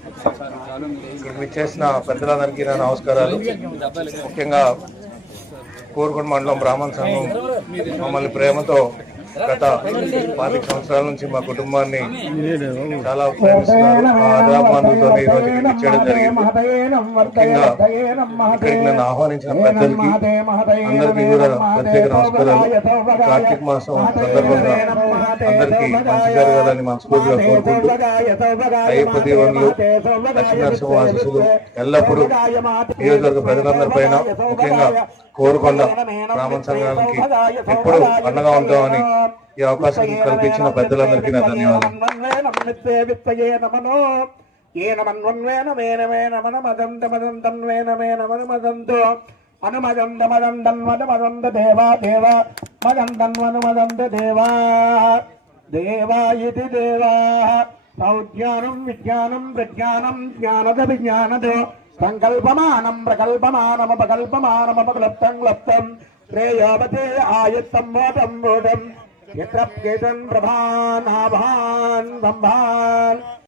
ఇక్కడికి విచ్చేసిన పెద్దలందరికీ నా నమస్కారాలు. ముఖ్యంగా కోరుకొండ మండలం బ్రాహ్మణ సంఘం మమ్మల్ని ప్రేమతో గత పాతిక సంవత్సరాల నుంచి మా కుటుంబాన్ని చాలా ప్రేమిస్తున్నారు. ఆ ఆదరాభిమానులతో ఈ రోజు ఇచ్చేయడం జరిగింది. ముఖ్యంగా ఇక్కడికి నన్ను ఆహ్వానించిన పెద్దలకి అందరికీ కూడా ప్రత్యేక నమస్కారాలు. కార్తీక మాసం సందర్భంగా అందరికీ మంచి జరగాలని మనస్ఫూర్తిగా కోరుకుంటూ అయ్యప్ప దీవెనలు లక్ష్మీ నరసింహ ఆశీస్సులు ఎల్లప్పుడూ నియోజకవర్గ ప్రజలందరి పైన ముఖ్యంగా కోరుకొండ బ్రాహ్మణ సంఘానికి ఎప్పుడు అండగా ఉంటామని ఈ అవకాశం కల్పించిన పెద్దలందరికీ నా ధన్యవాదాలు. దేవా దేవా మదంతన్వనుమదంత దేవా దేవా ఇది దేవా. సౌజ్ఞానం విజ్ఞానం ప్రజ్ఞానం జ్ఞానద విజ్ఞానదో. సంకల్పమానం ప్రకల్పమానమపకల్పమానమపక్లప్తం క్లప్తం. శ్రేయోపతే ఆయుత్తం మోటం మోటం యత్ర కేతన్ ప్రభాన్ ఆభాన్ సంభాన్